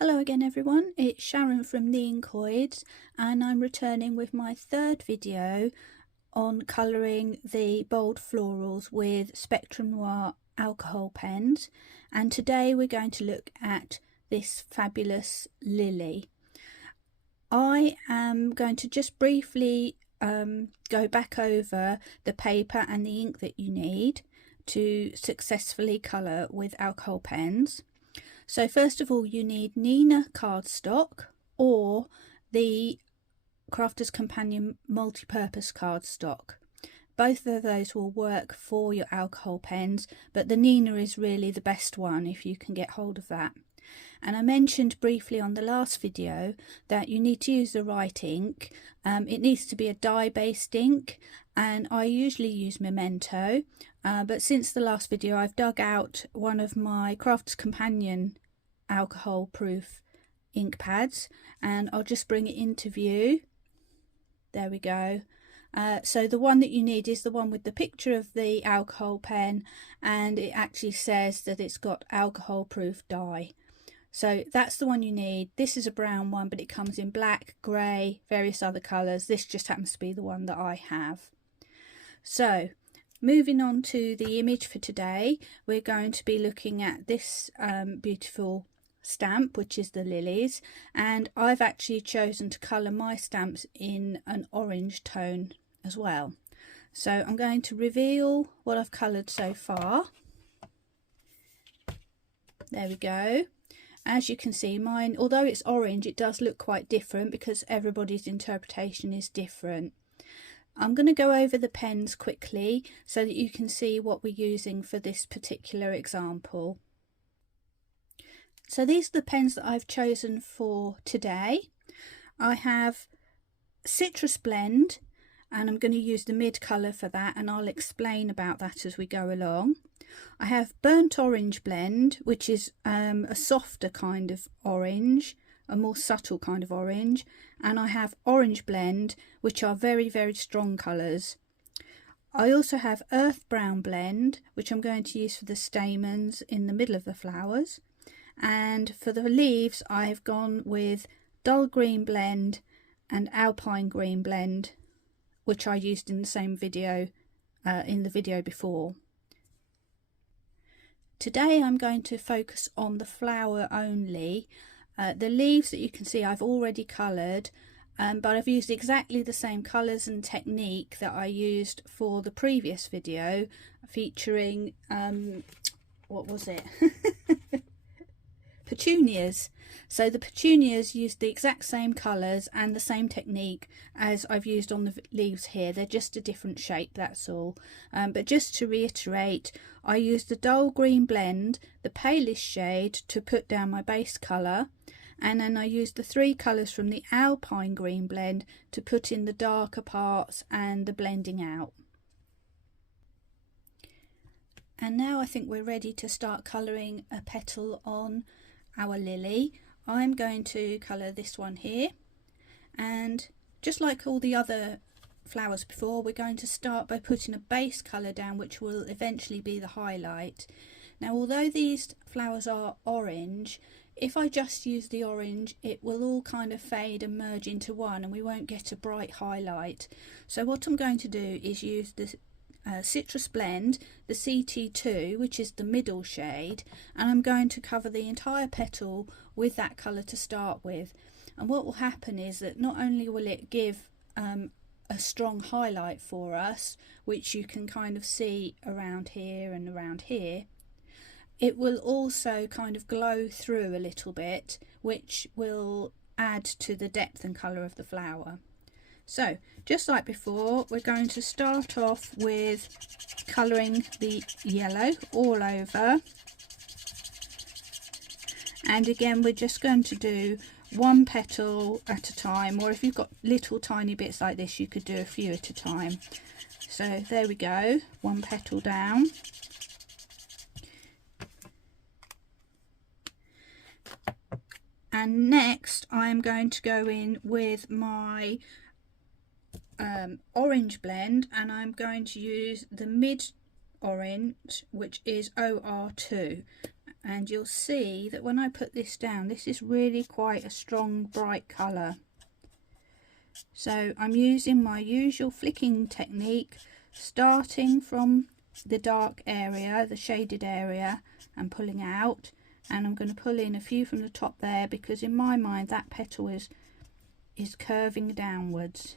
Hello again everyone, it's Sharon from the Inkoids and I'm returning with my third video on colouring the bold florals with Spectrum Noir alcohol pens, and today we're going to look at this fabulous lily. I am going to just briefly go back over the paper and the ink that you need to successfully colour with alcohol pens. So first of all, you need Neenah cardstock or the Crafter's Companion multi-purpose cardstock. Both of those will work for your alcohol pens, but the Neenah is really the best one if you can get hold of that. And I mentioned briefly on the last video that you need to use the right ink. It needs to be a dye-based ink, and I usually use Memento, but since the last video I've dug out one of my Crafter's Companion alcohol proof ink pads, and I'll just bring it into view. There we go. So the one that you need is the one with the picture of the alcohol pen, and it actually says that it's got alcohol proof dye. So that's the one you need. This is a brown one, but it comes in black, grey, various other colours. This just happens to be the one that I have. So moving on to the image for today, we're going to be looking at this beautiful stamp, which is the lilies, and I've actually chosen to colour my stamps in an orange tone as well. So I'm going to reveal what I've coloured so far. There we go. As you can see, mine, although it's orange, it does look quite different because everybody's interpretation is different. I'm going to go over the pens quickly so that you can see what we're using for this particular example. So these are the pens that I've chosen for today. I have Citrus Blend, and I'm going to use the mid colour for that, and I'll explain about that as we go along. I have Burnt Orange Blend, which is a softer kind of orange, a more subtle kind of orange, and I have Orange Blend, which are very, very strong colours. I also have Earth Brown Blend, which I'm going to use for the stamens in the middle of the flowers, and for the leaves I've gone with Dull Green Blend and Alpine Green Blend, which I used in the same video in the video before. Today I'm going to focus on the flower only. The leaves that you can see I've already coloured, but I've used exactly the same colours and technique that I used for the previous video featuring, what was it? Petunias. So the petunias used the exact same colours and the same technique as I've used on the leaves here. They're just a different shape, that's all. But just to reiterate, I used the Dull Green Blend, the palest shade, to put down my base colour, and then I used the three colours from the Alpine Green Blend to put in the darker parts and the blending out. And now I think we're ready to start colouring a petal on our lily. I'm going to colour this one here, and just like all the other flowers before, we're going to start by putting a base colour down, which will eventually be the highlight. Now, although these flowers are orange, if I just use the orange, it will all kind of fade and merge into one, and we won't get a bright highlight. So what I'm going to do is use the Citrus Blend, the CT2, which is the middle shade, and I'm going to cover the entire petal with that colour to start with. And what will happen is that not only will it give a strong highlight for us, which you can kind of see around here and around here, it will also kind of glow through a little bit, which will add to the depth and colour of the flower. So just like before, we're going to start off with colouring the yellow all over, and again we're just going to do one petal at a time, or if you've got little tiny bits like this you could do a few at a time. So there we go, one petal down. And next I'm going to go in with my orange blend, and I'm going to use the mid orange, which is OR2, and you'll see that when I put this down, this is really quite a strong bright colour. So I'm using my usual flicking technique, starting from the dark area, the shaded area, and pulling out, and I'm going to pull in a few from the top there, because in my mind that petal is curving downwards.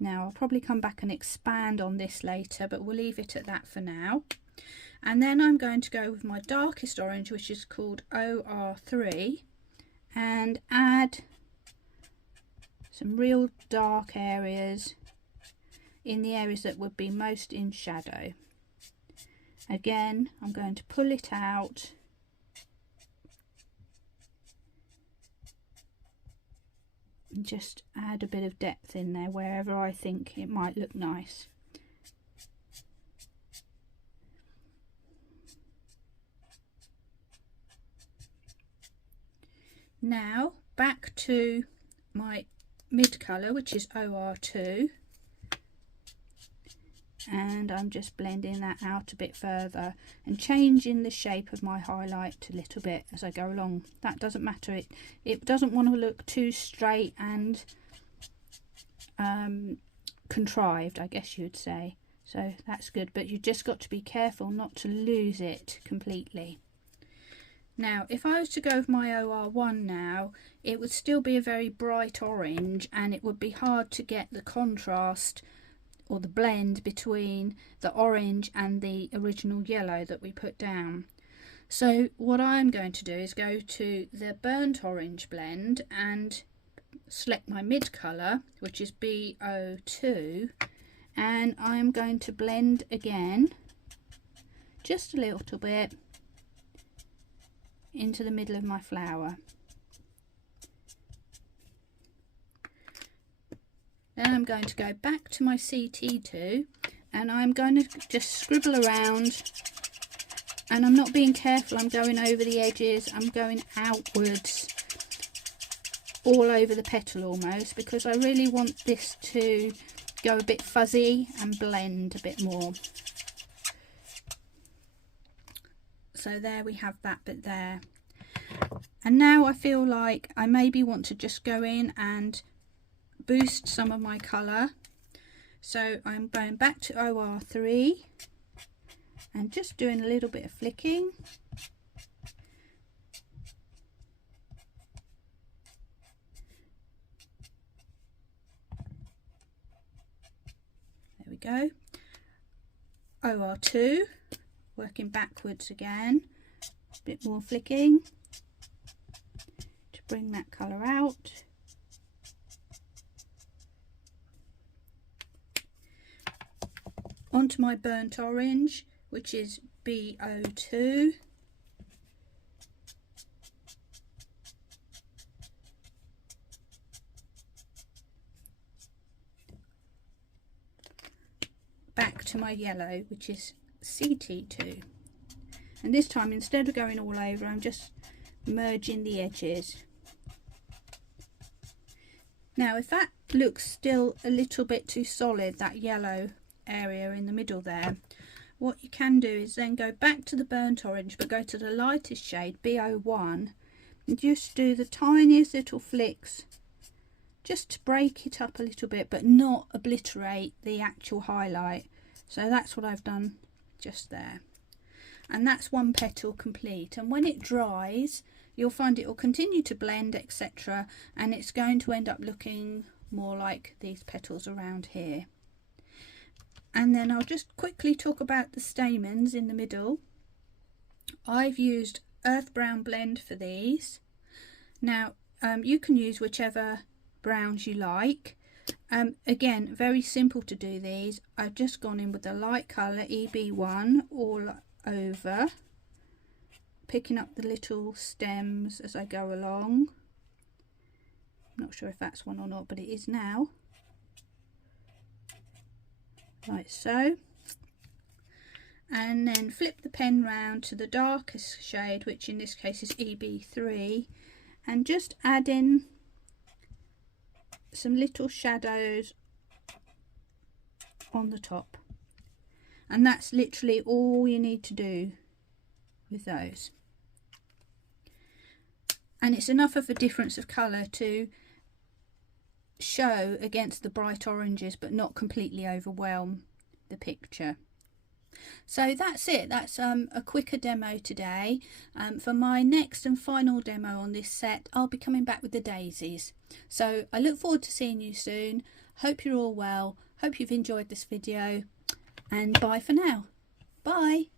Now I'll probably come back and expand on this later, but we'll leave it at that for now. And then I'm going to go with my darkest orange, which is called OR3, and add some real dark areas in the areas that would be most in shadow. Again, I'm going to pull it out and just add a bit of depth in there wherever I think it might look nice. Now back to my mid colour, which is OR2, and I'm just blending that out a bit further and changing the shape of my highlight a little bit as I go along. That doesn't matter, it doesn't want to look too straight and contrived, I guess you'd say, so that's good, but you just got to be careful not to lose it completely. Now if I was to go with my OR1 now, it would still be a very bright orange, and it would be hard to get the contrast or the blend between the orange and the original yellow that we put down. So what I'm going to do is go to the burnt orange blend and select my mid colour, which is BO2, and I'm going to blend again just a little bit into the middle of my flower. Then I'm going to go back to my CT2 and I'm going to just scribble around, and I'm not being careful, I'm going over the edges, I'm going outwards all over the petal almost, because I really want this to go a bit fuzzy and blend a bit more. So there we have that bit there. And now I feel like I maybe want to just go in and boost some of my colour. So I'm going back to OR3 and just doing a little bit of flicking. There we go. OR2, working backwards again, a bit more flicking to bring that colour out. Onto my burnt orange, which is BO2. Back to my yellow, which is CT2. And this time, instead of going all over, I'm just merging the edges. Now if that looks still a little bit too solid, that yellow area in the middle there, what you can do is then go back to the burnt orange, but go to the lightest shade, BO1, and just do the tiniest little flicks just to break it up a little bit, but not obliterate the actual highlight. So that's what I've done just there, and that's one petal complete. And when it dries, you'll find it will continue to blend, etc., and it's going to end up looking more like these petals around here. And then I'll just quickly talk about the stamens in the middle. I've used earth brown blend for these. Now you can use whichever browns you like. Again, very simple to do these. I've just gone in with the light colour EB1 all over, picking up the little stems as I go along. I'm not sure if that's one or not, but it is now. Like so. And then flip the pen round to the darkest shade, which in this case is EB3, and just add in some little shadows on the top. and that's literally all you need to do with those. And it's enough of a difference of colour to show against the bright oranges but not completely overwhelm the picture. So that's it. That's a quicker demo today. For my next and final demo on this set, I'll be coming back with the daisies. So I look forward to seeing you soon. Hope you're all well. Hope you've enjoyed this video, and bye for now. Bye.